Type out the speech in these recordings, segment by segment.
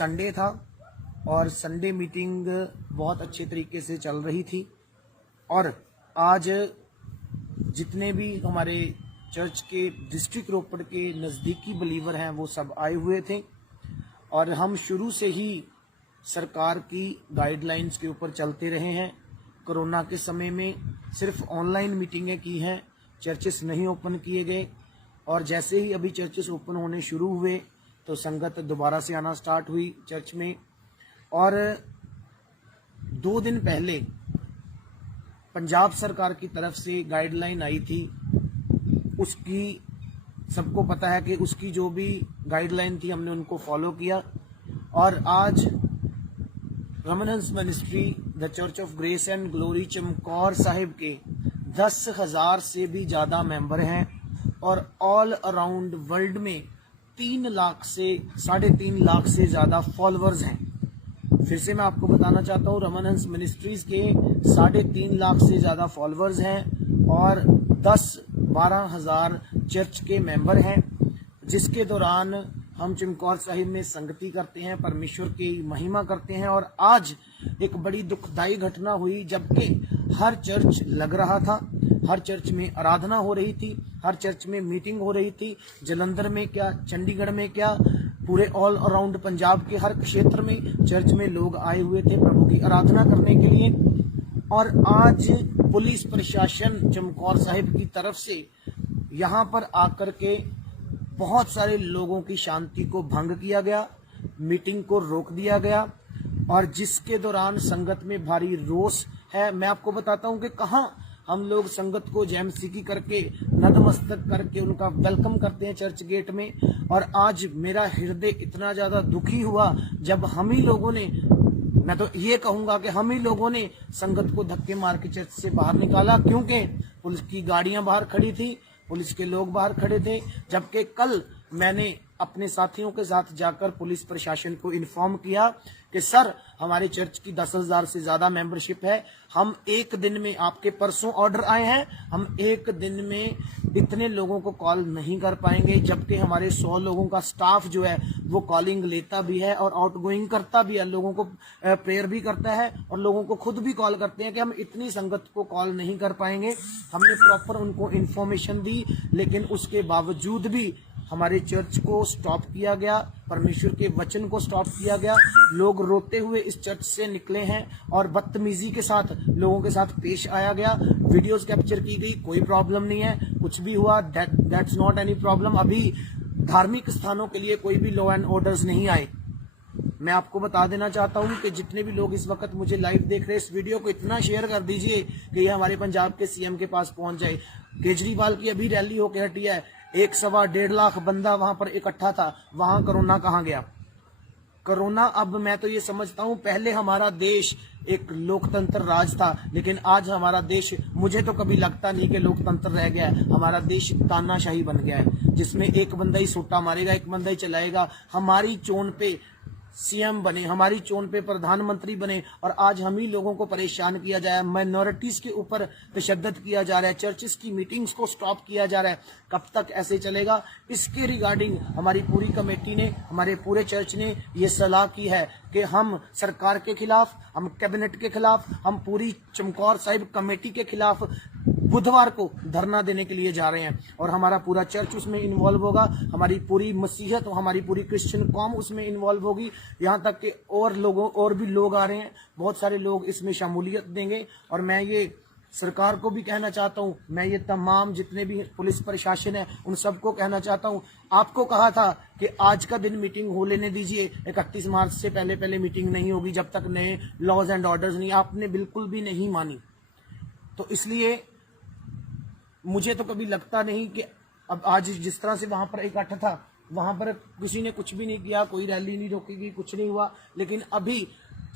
Sunday था और Sunday meeting बहुत अच्छे तरीके से चल रही थी और आज जितने भी हमारे चर्च के डिस्ट्रिक्ट रोपड़ के नज़दीकी बिलीवर हैं वो सब आए हुए थे और हम शुरू से ही सरकार की गाइडलाइंस के ऊपर चलते रहे हैं। कोरोना के समय में सिर्फ ऑनलाइन मीटिंगें की हैं, चर्चेस नहीं ओपन किए गए और जैसे ही अभी चर्चेस ओपन होने शुरू हुए तो संगत दोबारा से आना स्टार्ट हुई चर्च में। और 2 दिन पहले पंजाब सरकार की तरफ से गाइडलाइन आई थी, उसकी सबको पता है कि उसकी जो भी गाइडलाइन थी हमने उनको फॉलो किया और आज रमनहंस ministry the church of grace and glory Chamkaur Sahib के 10,000 से भी ज़्यादा मेंबर हैं और ऑल अराउंड वर्ल्ड में 3 लाख से 3.5 लाख से ज़्यादा फॉलोअर्स हैं। फिर से मैं आपको बताना चाहता हूँ, रमनहंस मिनिस्ट्रीज के 3.5 लाख से ज़्यादा फॉलोअर्स हैं और 10-12 हज़ार चर्च के मेंबर हैं, जिसके दौरान हम चमकौर साहिब में संगति करते हैं, परमेश्वर की महिमा करते हैं। और आज एक बड़ी दुखदाई घटना हुई, जबकि हर चर्च लग रहा था, हर चर्च में आराधना हो रही थी, हर चर्च में मीटिंग हो रही थी। जालंधर में क्या, चंडीगढ़ में क्या, पूरे ऑल अराउंड पंजाब के हर क्षेत्र में चर्च में लोग आए हुए थे प्रभु की आराधना करने के लिए। और आज पुलिस प्रशासन चमकौर साहिब की तरफ से यहाँ पर आकर के बहुत सारे लोगों की शांति को भंग किया गया, मीटिंग को रोक दिया गया और जिसके दौरान संगत में भारी रोष है। मैं आपको बताता हूँ कि कहाँ हम लोग संगत को जयमसीकी करके नतमस्तक करके उनका वेलकम करते हैं चर्च गेट में। और आज मेरा हृदय इतना ज्यादा दुखी हुआ जब हम ही लोगों ने, मैं तो ये कहूंगा कि हम ही लोगों ने संगत को धक्के मार के चर्च से बाहर निकाला, क्योंकि पुलिस की गाड़ियां बाहर खड़ी थी, पुलिस के लोग बाहर खड़े थे। जबकि कल मैंने अपने साथियों के साथ जाकर पुलिस प्रशासन को इन्फॉर्म किया कि सर, हमारे चर्च की 10,000 से ज्यादा मेंबरशिप है, हम एक दिन में, आपके परसों ऑर्डर आए हैं, हम एक दिन में इतने लोगों को कॉल नहीं कर पाएंगे। जबकि हमारे 100 लोगों का स्टाफ जो है वो कॉलिंग लेता भी है और आउटगोइंग करता भी है, लोगों को प्रेयर भी करता है और लोगों को खुद भी कॉल करते हैं कि हम इतनी संगत को कॉल नहीं कर पाएंगे। हमने प्रॉपर उनको इन्फॉर्मेशन दी, लेकिन उसके बावजूद भी हमारे चर्च को स्टॉप किया गया, परमेश्वर के वचन को स्टॉप किया गया। लोग रोते हुए इस चर्च से निकले हैं और बदतमीजी के साथ लोगों के साथ पेश आया गया। वीडियोस कैप्चर की गई, कोई प्रॉब्लम नहीं है, कुछ भी हुआ दैट्स नॉट एनी प्रॉब्लम। अभी धार्मिक स्थानों के लिए कोई भी लॉ एंड ऑर्डर्स नहीं आए। मैं आपको बता देना चाहता हूं कि जितने भी लोग इस वक्त मुझे लाइव देख रहे हैं, इस वीडियो को इतना शेयर कर दीजिए कि ये हमारे पंजाब के सीएम के पास पहुंच जाए। केजरीवाल की अभी रैली होकर हटी है, 1-1.25 लाख बंदा वहां पर इकट्ठा था, वहां कोरोना कहां गया? कोरोना, अब मैं तो ये समझता हूं, पहले हमारा देश एक लोकतंत्र राज था, लेकिन आज हमारा देश, मुझे तो कभी लगता नहीं कि लोकतंत्र रह गया है। हमारा देश तानाशाही बन गया है, जिसमें एक बंदा ही सोटा मारेगा, एक बंदा ही चलाएगा। हमारी चोन पे सीएम बने, हमारी चोन पे प्रधानमंत्री बने और आज हम ही लोगों को परेशान किया जाए, माइनॉरिटीज के ऊपर तशद्दद किया जा रहा है, चर्चेस की मीटिंग्स को स्टॉप किया जा रहा है। कब तक ऐसे चलेगा? इसके रिगार्डिंग हमारी पूरी कमेटी ने, हमारे पूरे चर्च ने ये सलाह की है कि हम सरकार के खिलाफ, हम कैबिनेट के खिलाफ, हम पूरी चमकौर साहिब कमेटी के खिलाफ बुधवार को धरना देने के लिए जा रहे हैं और हमारा पूरा चर्च उसमें इन्वॉल्व होगा, हमारी पूरी मसीहत और हमारी पूरी क्रिश्चियन कौम उसमें इन्वॉल्व होगी। यहाँ तक कि और भी लोग आ रहे हैं, बहुत सारे लोग इसमें शमूलियत देंगे। और मैं ये सरकार को भी कहना चाहता हूँ, मैं ये तमाम जितने भी पुलिस प्रशासन है उन सबको कहना चाहता हूँ, आपको कहा था कि आज का दिन मीटिंग हो लेने दीजिए, 31 मार्च से पहले मीटिंग नहीं होगी जब तक नए लॉज एंड ऑर्डर्स नहीं, आपने बिल्कुल भी नहीं मानी। तो इसलिए मुझे तो कभी लगता नहीं कि अब आज जिस तरह से वहां पर इकट्ठा था, वहां पर किसी ने कुछ भी नहीं किया, कोई रैली नहीं रोकी गई, कुछ नहीं हुआ। लेकिन अभी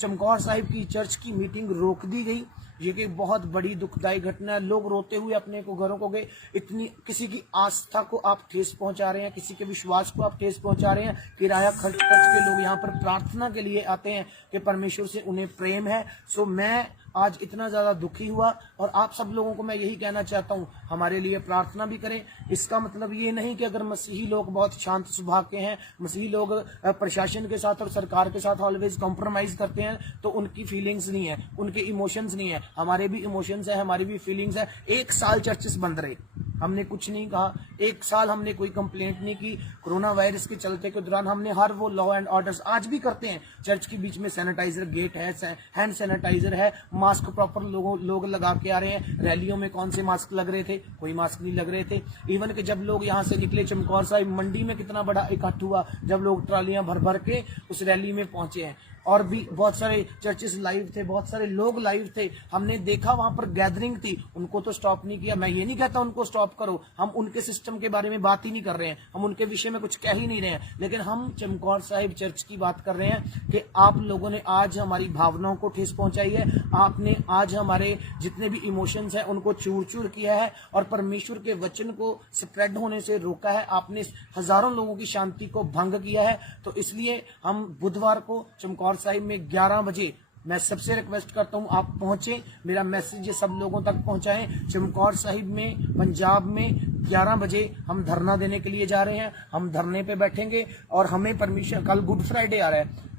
चमकौर साहिब की चर्च की मीटिंग रोक दी गई ये कि बहुत बड़ी दुखदायी घटना है। लोग रोते हुए अपने को घरों को गए। इतनी किसी की आस्था को आप ठेस पहुंचा रहे हैं, किसी के विश्वास को आप ठेस पहुंचा रहे हैं। किराया खर्च के लोग यहाँ पर प्रार्थना के लिए आते हैं कि परमेश्वर से उन्हें प्रेम है। सो मैं आज इतना ज्यादा दुखी हुआ और आप सब लोगों को मैं यही कहना चाहता हूं, हमारे लिए प्रार्थना भी करें। इसका मतलब ये नहीं कि अगर मसीही लोग बहुत शांत स्वभाव के हैं, मसीही लोग प्रशासन के साथ और सरकार के साथ ऑलवेज कॉम्प्रोमाइज करते हैं, तो उनकी फीलिंग्स नहीं है, उनके इमोशंस नहीं है। हमारे भी इमोशंस है, हमारी भी फीलिंग्स है। 1 साल चर्चेस बंद रहे, हमने कुछ नहीं कहा। 1 साल हमने कोई कंप्लेंट नहीं की। कोरोना वायरस के चलते के दौरान हमने हर वो लॉ एंड ऑर्डर्स आज भी करते हैं। चर्च के बीच में सैनिटाइजर गेट है, हैंड सैनिटाइजर है, मास्क प्रॉपर लोग लगा के आ रहे हैं। रैलियों में कौन से मास्क लग रहे थे? कोई मास्क नहीं लग रहे थे। इवन कि जब लोग यहाँ से निकले, चमकौर साहिब मंडी में कितना बड़ा इकट्ठ हुआ जब लोग ट्रालियां भर भर के उस रैली में पहुंचे हैं। और भी बहुत सारे चर्चेस लाइव थे, बहुत सारे लोग लाइव थे। हमने देखा वहां पर गैदरिंग थी, उनको तो स्टॉप नहीं किया। मैं ये नहीं कहता उनको स्टॉप करो, हम उनके सिस्टम के बारे में बात ही नहीं कर रहे हैं, हम उनके विषय में कुछ कह ही नहीं रहे हैं। लेकिन हम चमकौर साहिब चर्च की बात कर रहे हैं कि आप लोगों ने आज हमारी भावनाओं को ठेस पहुंचाई है। आपने आज हमारे जितने भी इमोशंस हैं उनको चूर चूर किया है और परमेश्वर के वचन को स्प्रेड होने से रोका है। आपने हजारों लोगों की शांति को भंग किया है। तो इसलिए हम बुधवार को चमकौर साहिब में 11 बजे मैं सबसे रिक्वेस्ट करता हूं आप पहुंचे, मेरा मैसेज ये सब लोगों तक पहुंचाएं। चमकौर साहिब में पंजाब में 11 बजे हम धरना देने के लिए जा रहे हैं। हम धरने पे बैठेंगे और हमें परमिशन, कल गुड फ्राइडे आ रहा है,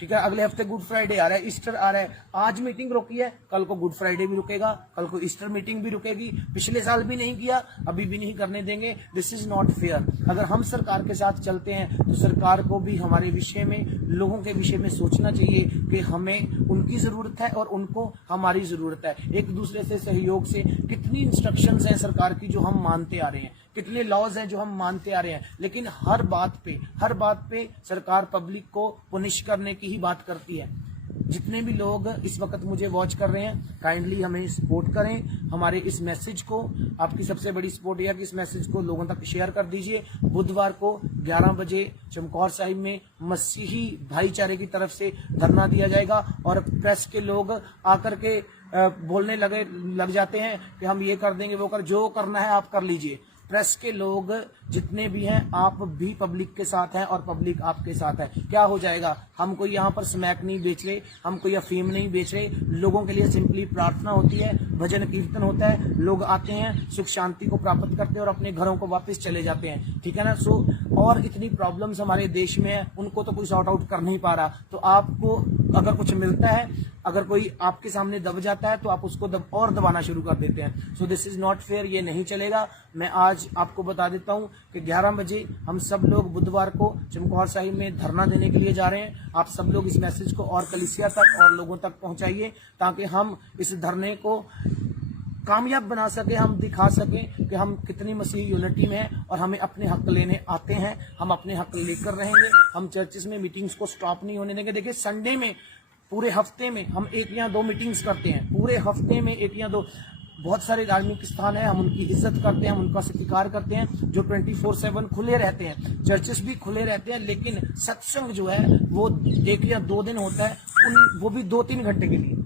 ठीक है, अगले हफ्ते गुड फ्राइडे आ रहा है, ईस्टर आ रहा है। आज मीटिंग रोकी है, कल को गुड फ्राइडे भी रुकेगा, कल को ईस्टर मीटिंग भी रुकेगी। पिछले साल भी नहीं किया, अभी भी नहीं करने देंगे। This is not fair. अगर हम सरकार के साथ चलते हैं तो सरकार को भी हमारे विषय में, लोगों के विषय में सोचना चाहिए कि हमें उनकी जरूरत है और उनको हमारी जरूरत है। एक दूसरे से सहयोग से कितनी इंस्ट्रक्शंस हैं सरकार की जो हम मानते आ रहे हैं, कितने लॉज हैं जो हम मानते आ रहे हैं, लेकिन हर बात पे सरकार पब्लिक को पुनिश करने की ही बात करती है। जितने भी लोग इस वक्त मुझे वॉच कर रहे हैं, काइंडली हमें सपोर्ट करें। हमारे इस मैसेज को, आपकी सबसे बड़ी सपोर्ट यह है कि इस मैसेज को लोगों तक शेयर कर दीजिए। बुधवार को 11 बजे चमकौर साहिब में मसीही भाईचारे की तरफ से धरना दिया जाएगा और प्रेस के लोग आकर के बोलने लग जाते हैं कि हम ये कर देंगे, वो कर, जो करना है आप कर लीजिए। प्रेस के लोग जितने भी हैं, आप भी पब्लिक के साथ हैं और पब्लिक आपके साथ है। क्या हो जाएगा? हम कोई यहाँ पर स्मैक नहीं बेच रहे, हम कोई अफीम नहीं बेच रहे। लोगों के लिए सिंपली प्रार्थना होती है, भजन कीर्तन होता है, लोग आते हैं, सुख शांति को प्राप्त करते हैं और अपने घरों को वापस चले जाते हैं, ठीक है ना। सो और इतनी प्रॉब्लम्स हमारे देश में है, उनको तो कोई सॉर्ट आउट कर नहीं पा रहा। तो आपको अगर कुछ मिलता है, अगर कोई आपके सामने दब जाता है तो आप उसको और दबाना शुरू कर देते हैं। So this is not fair, ये नहीं चलेगा। मैं आज आपको बता देता हूं कि 11 बजे हम सब लोग बुधवार को चमकौर साहिब में धरना देने के लिए जा रहे हैं। आप सब लोग इस मैसेज को और कलीसिया तक और लोगों तक पहुंचाइए ताकि हम इस धरने को कामयाब बना सके, हम दिखा सकें कि हम कितनी मसीही यूनिटी में हैं और हमें अपने हक लेने आते हैं। हम अपने हक लेकर रहेंगे। हम चर्चेस में मीटिंग्स को स्टॉप नहीं होने देंगे। देखिए, संडे में पूरे हफ्ते में हम 1 या 2 मीटिंग्स करते हैं, पूरे हफ्ते में 1 या 2। बहुत सारे धार्मिक स्थान है, हम उनकी इज्जत करते हैं, हम उनका सत्कार करते हैं, जो 24/7 खुले रहते हैं। चर्चेस भी खुले रहते हैं, लेकिन सत्संग जो है वो 1 या 2 दिन होता है, वो भी 2-3 घंटे के लिए।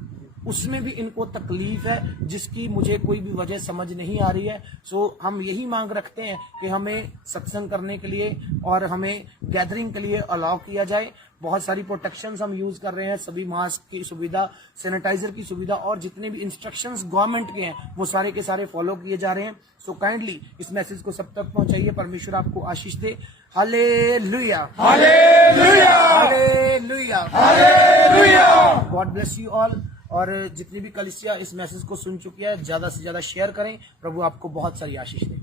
उसमें भी इनको तकलीफ है जिसकी मुझे कोई भी वजह समझ नहीं आ रही है। सो हम यही मांग रखते हैं कि हमें सत्संग करने के लिए और हमें गैदरिंग के लिए अलाउ किया जाए। बहुत सारी प्रोटेक्शंस हम यूज कर रहे हैं, सभी मास्क की सुविधा, सैनिटाइजर की सुविधा और जितने भी इंस्ट्रक्शंस गवर्नमेंट के हैं वो सारे के सारे फॉलो किए जा रहे हैं। सो काइंडली इस मैसेज को सब तक पहुंचाइए। परमेश्वर आपको आशीष दे। हालेलुया, हालेलुया, हालेलुया, हालेलुया। God bless you all. और जितनी भी कलीसिया इस मैसेज को सुन चुकी है, ज्यादा से ज्यादा शेयर करें। प्रभु आपको बहुत सारी आशीष दे।